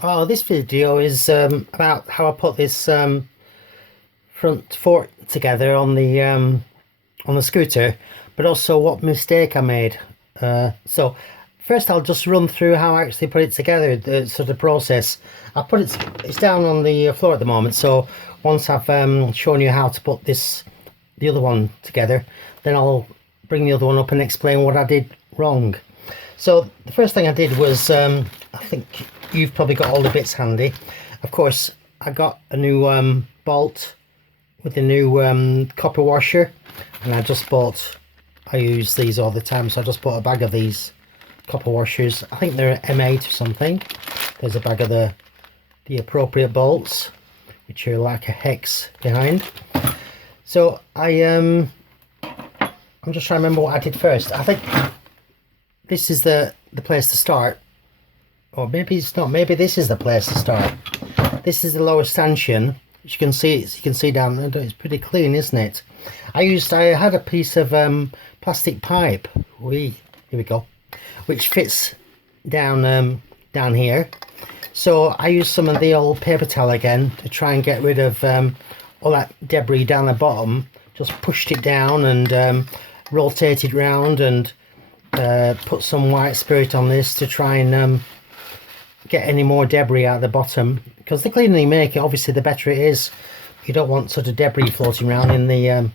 Oh, this video is about how I put this front fork together on the scooter, but also what mistake I made. So first I'll just run through how I actually put it together, the sort of process. It's down on the floor at the moment, so once I've shown you how to put the other one together, then I'll bring the other one up and explain what I did wrong. So the first thing I did was, I think you've probably got all the bits handy. Of course, I got a new bolt with a new copper washer, and I use these all the time, so I just bought a bag of these copper washers. I think they're M8 or something. There's a bag of the appropriate bolts, which are like a hex behind. So I'm just trying to remember what I did first. I think this is the place to start, or maybe it's not. Maybe this is the place to start. This is the lower stanchion, which you can see down there. It's pretty clean, isn't it? I had a piece of plastic pipe. Here we go, which fits down here. So I used some of the old paper towel again to try and get rid of all that debris down the bottom. Just pushed it down and rotated round and put some white spirit on this to try and get any more debris out of the bottom, because the cleaner you make it, obviously the better it is. You don't want sort of debris floating around in the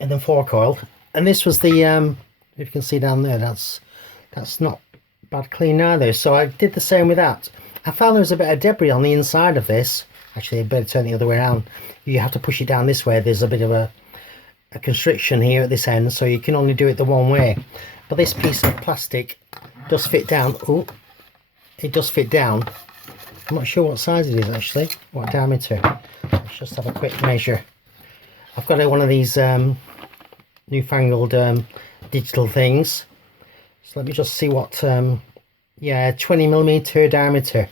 forecoil. And this was the if you can see down there, that's not bad clean either. So I did the same with that. I found there was a bit of debris on the inside of this. Actually, I better turn the other way around. You have to push it down this way. There's a bit of a constriction here at this end, so you can only do it the one way. But this piece of plastic does fit down. Oh, it does fit down. I'm not sure what size it is actually, what diameter. Let's just have a quick measure. I've got one of these newfangled digital things, so let me just see what yeah, 20mm diameter.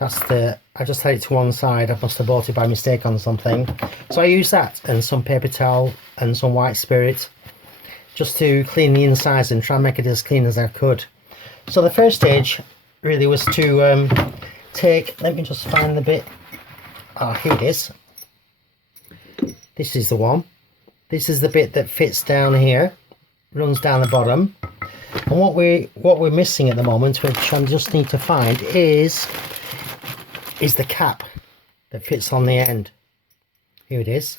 I just had it to one side. I must have bought it by mistake on something. So I used that and some paper towel and some white spirit just to clean the insides and try and make it as clean as I could. So the first stage really was to let me just find the bit. Ah, here it is. This is the one. This is the bit that fits down here, runs down the bottom. And what we're missing at the moment, which I just need to find, is the cap that fits on the end. Here it is.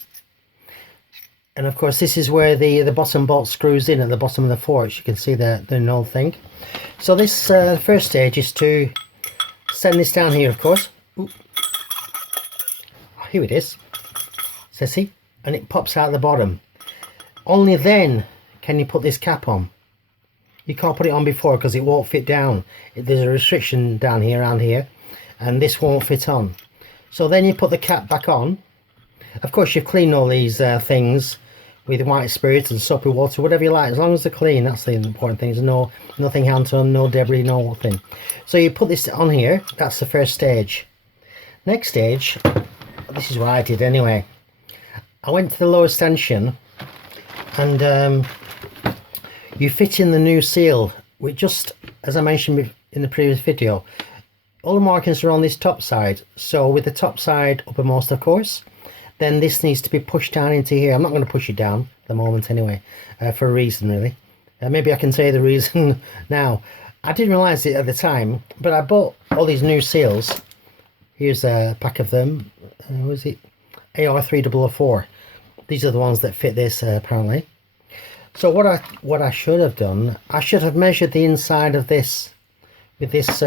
And of course this is where the bottom bolt screws in at the bottom of the fork. You can see the null thing. So this first stage is to send this down here, of course. Ooh. Here it is. So see, and it pops out the bottom. Only then can you put this cap on. You can't put it on before because it won't fit down. There's a restriction down here, around here, and this won't fit on. So then you put the cap back on. Of course you've cleaned all these things with white spirit and soapy water, whatever you like, as long as they're clean. That's the important thing. There's nothing hands-on, no debris, no thing. So you put this on here. That's the first stage. Next stage, this is what I did anyway. I went to the lower stanchion and you fit in the new seal, which, just as I mentioned in the previous video, all the markings are on this top side. So with the top side uppermost, of course, then this needs to be pushed down into here. I'm not going to push it down at the moment anyway, for a reason really. Maybe I can say the reason now. I didn't realise it at the time, but I bought all these new seals. Here's a pack of them. What is it? AR3004. These are the ones that fit this apparently. So what I should have done, I should have measured the inside of this with this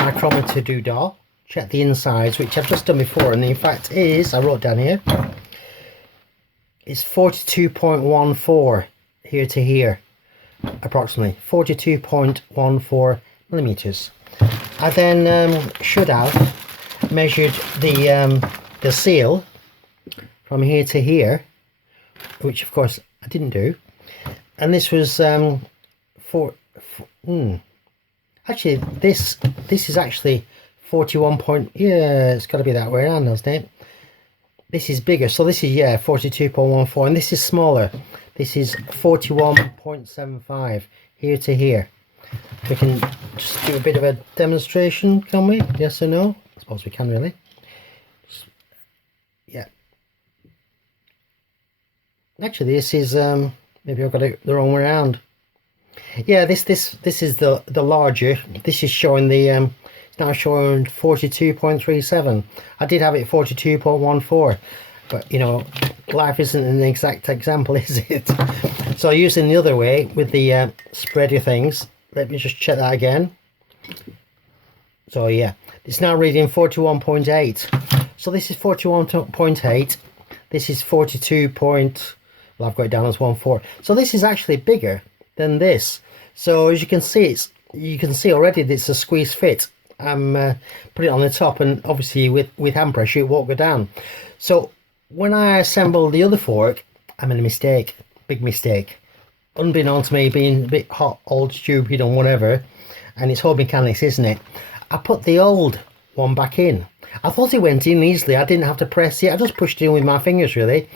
micrometer doodah. Check the insides, which I've just done before, and in fact is, I wrote down here, it's 42.14 here to here, approximately 42.14 millimeters. I then should have measured the seal from here to here, which of course I didn't do, and this was actually this is actually 41 point, yeah, it's got to be that way around, doesn't it? This is bigger, so this is, yeah, 42.14, and this is smaller. This is 41.75 here to here. We can just do a bit of a demonstration, can we? Yes or no? I suppose we can, really. Yeah. Actually, this is maybe I've got it the wrong way around. Yeah, this is the larger. This is showing the it's now showing 42.37. I did have it 42.14, but you know, life isn't an exact example, is it? So using the other way with the spreader things, let me just check that again. So yeah, it's now reading 41.8. So this is 41.8. This is 42. Well, I've got it down as 1.4. So this is actually bigger than this. So as you can see, you can see already that it's a squeeze fit. Put it on the top, and obviously with hand pressure it won't go down. So when I assemble the other fork, I made a mistake, big mistake. Unbeknown to me, being a bit hot, old, stupid and whatever, and it's home mechanics, isn't it? I put the old one back in. I thought it went in easily. I didn't have to press it. I just pushed it in with my fingers, really.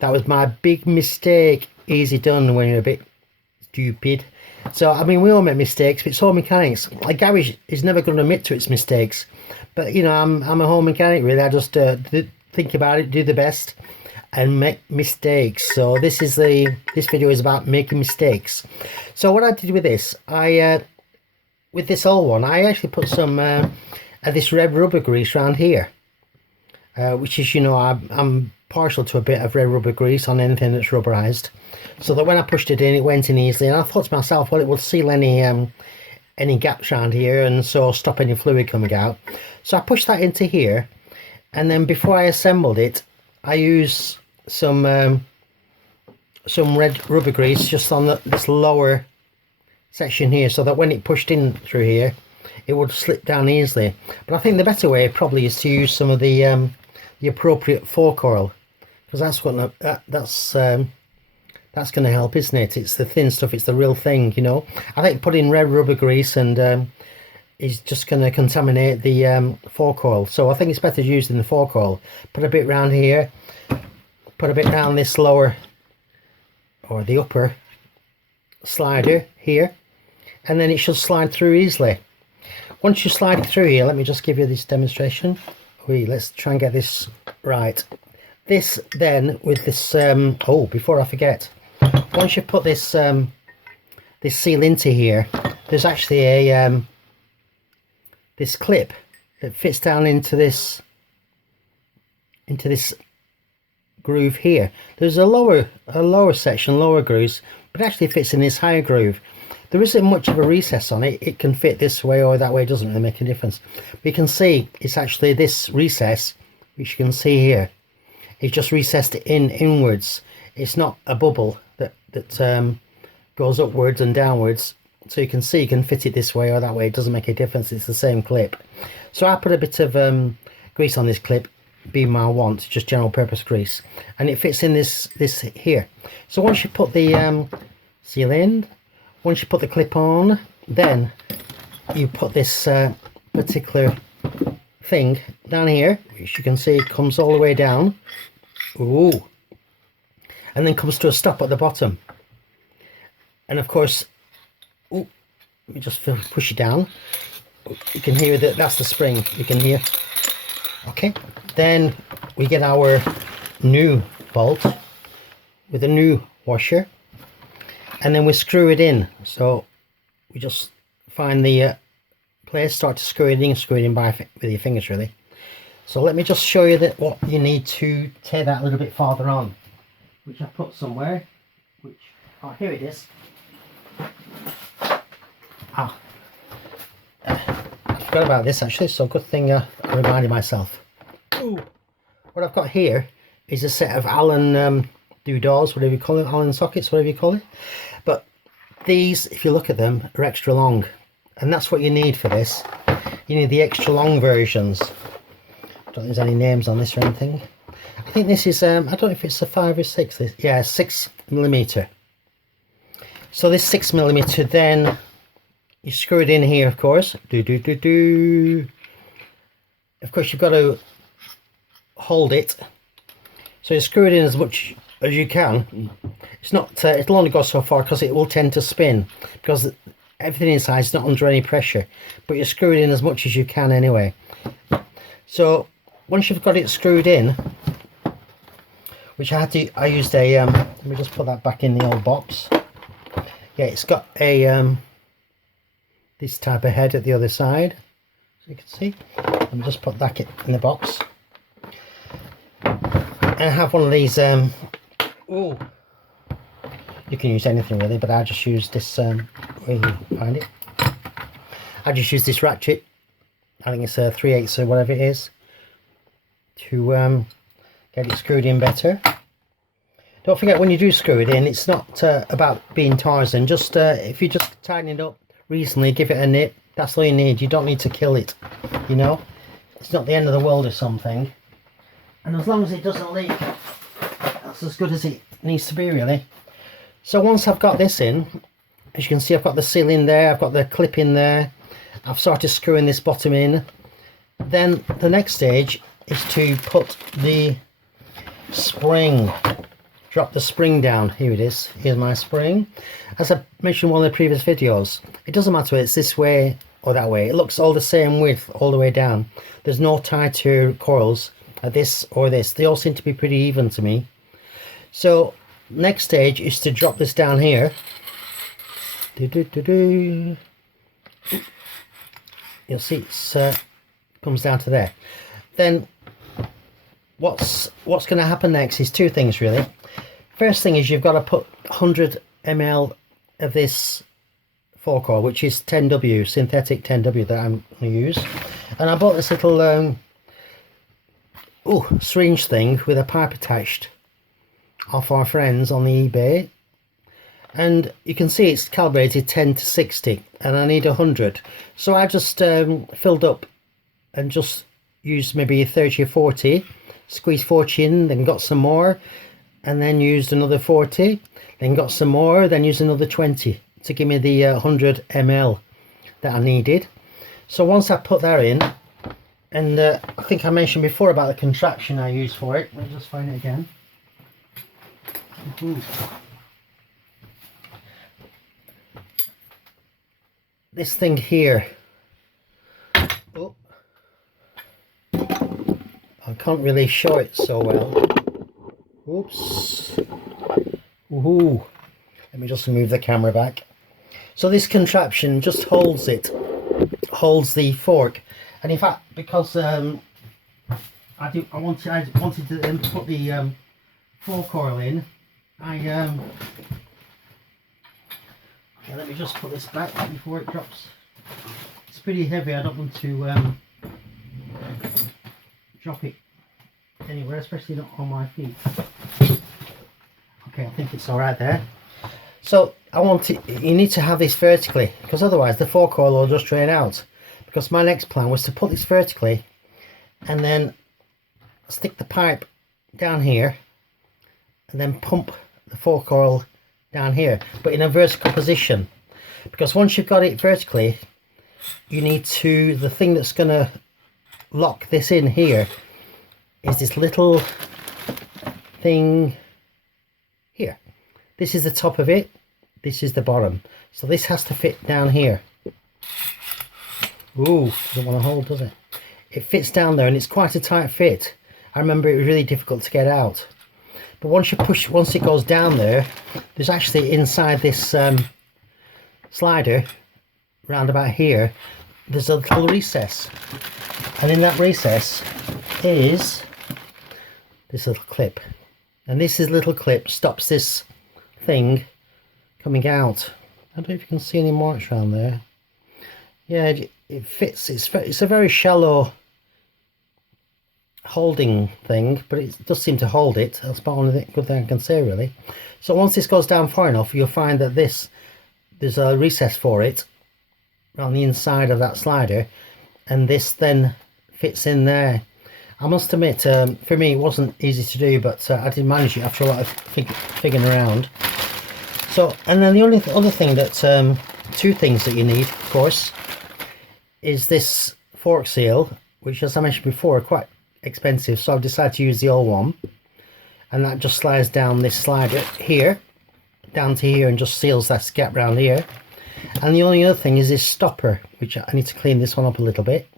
That was my big mistake. Easy done when you're a bit stupid. So, I mean, we all make mistakes, but it's home mechanics. A garage is never going to admit to its mistakes. But, you know, I'm a home mechanic, really. I just think about it, do the best, and make mistakes. So this video is about making mistakes. So what I did with this, with this old one, I actually put some this red rubber grease around here, which is, you know, I'm partial to a bit of red rubber grease on anything that's rubberized, so that when I pushed it in, it went in easily. And I thought to myself, well, it will seal any gaps around here, and so stop any fluid coming out. So I pushed that into here, and then before I assembled it, I used some red rubber grease just on this lower section here, so that when it pushed in through here, it would slip down easily. But I think the better way probably is to use some of the appropriate fork oil, because that's what that's going to help, isn't it? It's the thin stuff, it's the real thing, you know. I think putting red rubber grease and is just going to contaminate the fork oil, so I think it's better using the fork oil. Put a bit around here, put a bit down this lower or the upper slider here, and then it should slide through easily. Once you slide it through here, let me just give you this demonstration. Let's try and get this right. This then with this oh, before I forget, once you put this this seal into here, there's actually a this clip that fits down into this groove here. There's a lower section, lower grooves, but it actually fits in this higher groove. There isn't much of a recess on it. It can fit this way or that way. It doesn't really make a difference. But you can see it's actually this recess, which you can see here. It's just recessed inwards. It's not a bubble that goes upwards and downwards. So you can see you can fit it this way or that way. It doesn't make a difference. It's the same clip. So I put a bit of grease on this clip, being my want, just general purpose grease, and it fits in this here. So once you put the seal in, once you put the clip on, then you put this particular thing down here, which you can see comes all the way down. Ooh. And then comes to a stop at the bottom. And of course, ooh, let me just push it down. You can hear that that's the spring, you can hear. Okay, then we get our new bolt with a new washer, and then we screw it in. So we just find the place, start to screw it in with your fingers, really. So let me just show you that what you need to tear that a little bit farther on, which I put somewhere, which, oh, here it is. I forgot about this actually, so good thing I reminded myself. Ooh. What I've got here is a set of Allen doodads, whatever you call it, Allen sockets, whatever you call it. But these, if you look at them, are extra long, and that's what you need for this. You need the extra long versions. I don't think there's any names on this or anything. I think this is, I don't know if it's a 5 or 6. Yeah, 6mm. So this 6mm, then you screw it in here, of course. Of course, you've got to hold it. So you screw it in as much as you can. It's not, it'll only go so far because it will tend to spin, because everything inside is not under any pressure, but you screw it in as much as you can anyway. So once you've got it screwed in, which I used a let me just put that back in the old box. Yeah, it's got a this type of head at the other side, so you can see. Let me just put that in the box. And I have one of these ooh, you can use anything really, but I just use this where you find it. I just use this ratchet, I think it's a 3/8 or whatever it is, to get it screwed in better. Don't forget, when you do screw it in, it's not about being Tarzan. Just if you just tighten it up recently, give it a nip, that's all you need. You don't need to kill it, you know. It's not the end of the world or something. And as long as it doesn't leak, that's as good as it needs to be, really. So once I've got this in, as you can see, I've got the seal in there, I've got the clip in there, I've started screwing this bottom in. Then the next stage is to put the spring, drop the spring down. Here it is, here's my spring. As I mentioned in one of the previous videos, it doesn't matter whether it's this way or that way, it looks all the same width all the way down. There's no tighter coils at this or this, they all seem to be pretty even to me. So next stage is to drop this down here. You'll see it's comes down to there. Then what's going to happen next is two things really. First thing is you've got to put 100 ml of this 4-coil, which is 10W, synthetic 10W that I'm going to use. And I bought this little syringe thing with a pipe attached off our friends on the eBay, and you can see it's calibrated 10 to 60 and I need 100, so I just filled up and just used maybe 30 or 40, squeezed 40 in, then got some more, and then used another 40, then got some more, then used another 20 to give me the 100 ml that I needed. So once I put that in, and I think I mentioned before about the contraption I used for it, let me just find it again. This thing here, oh, I can't really show it so well. Oops. Woohoo. Let me just move the camera back. So this contraption just holds the fork, and in fact, because I wanted to put the 4-coil in, okay, let me just put this back before it drops. It's pretty heavy, I don't want to drop it anywhere, especially not on my feet. Okay, I think it's alright there. So you need to have this vertically, because otherwise the 4-coil will just drain out. Because my next plan was to put this vertically and then stick the pipe down here and then pump the 4-coil down here, but in a vertical position. Because once you've got it vertically, you need to, the thing that's going to lock this in here is this little thing here. This is the top of it, this is the bottom, so this has to fit down here. Ooh, doesn't want to hold, does it? It fits down there and it's quite a tight fit. I remember it was really difficult to get out. But once it goes down there, there's actually inside this slider, round about here, there's a little recess. And in that recess is this little clip. And this little clip stops this thing coming out. I don't know if you can see any marks around there. Yeah, it fits. It's a very shallow holding thing, but it does seem to hold it. That's about the only good thing I can say really. So once this goes down far enough, you'll find that there's a recess for it on the inside of that slider, and this then fits in there. I must admit, for me it wasn't easy to do, but I did manage it after a lot of figuring around. So, and then the only other thing that two things that you need, of course, is this fork seal, which, as I mentioned before, are quite expensive, so I've decided to use the old one, and that just slides down this slider here down to here and just seals that gap round here. And the only other thing is this stopper, which I need to clean this one up a little bit,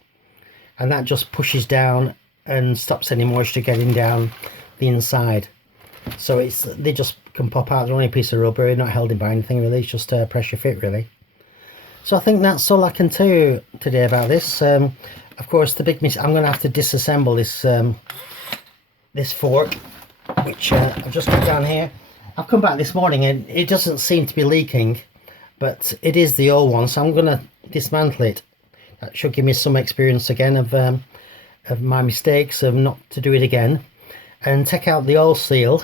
and that just pushes down and stops any moisture getting down the inside. So they just can pop out. They're only a piece of rubber, not held in by anything really. It's just a pressure fit really. So I think that's all I can tell you today about this. Of course, the big I'm going to have to disassemble this this fork, which I've just got down here. I've come back this morning and it doesn't seem to be leaking, but it is the old one, so I'm going to dismantle it. That should give me some experience again of my mistakes, of not to do it again, and take out the old seal,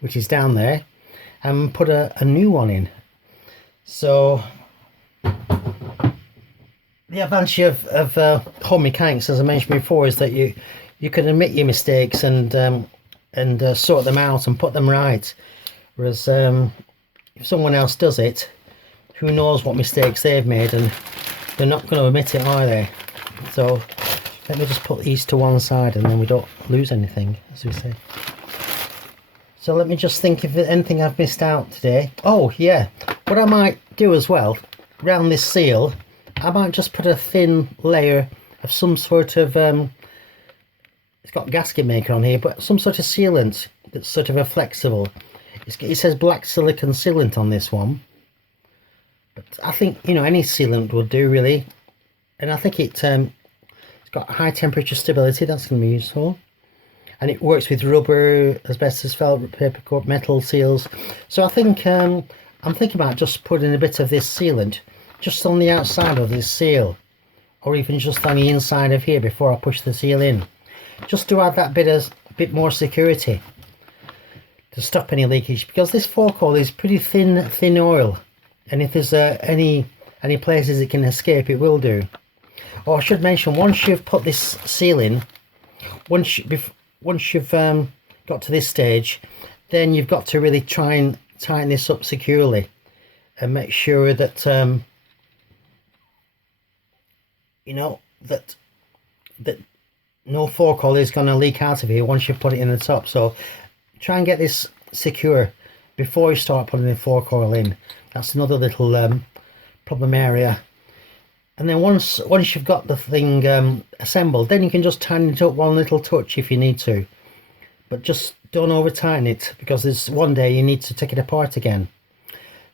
which is down there, and put a new one in. So the advantage of home mechanics, as I mentioned before, is that you can admit your mistakes and sort them out and put them right. Whereas if someone else does it, who knows what mistakes they've made, and they're not going to admit it, are they? So let me just put these to one side, and then we don't lose anything, as we say. So let me just think if there's anything I've missed out today. Oh yeah, what I might do as well, around this seal, I might just put a thin layer of some sort of, it's got gasket maker on here, but some sort of sealant that's sort of a flexible. It says black silicone sealant on this one. But I think, you know, any sealant would do really. And I think it's got high temperature stability, that's going to be useful. And it works with rubber, asbestos, felt, paper cut, metal seals. So I think I'm thinking about just putting a bit of this sealant just on the outside of this seal, or even just on the inside of here before I push the seal in, just to add that bit more security to stop any leakage, because this fork oil is pretty thin oil, and if there's any places it can escape, it will do. Or I should mention, once you've put this seal in, once you've got to this stage, then you've got to really try and tighten this up securely and make sure that you know that no fork oil is going to leak out of here once you put it in the top. So try and get this secure before you start putting the fork oil in. That's another little problem area. And then once you've got the thing assembled, then you can just tighten it up one little touch if you need to, but just don't over tighten it, because there's one day you need to take it apart again.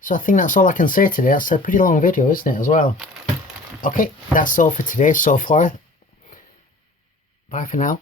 So I think that's all I can say today. That's a pretty long video, isn't it, as well? Okay, that's all for today so far. Bye for now.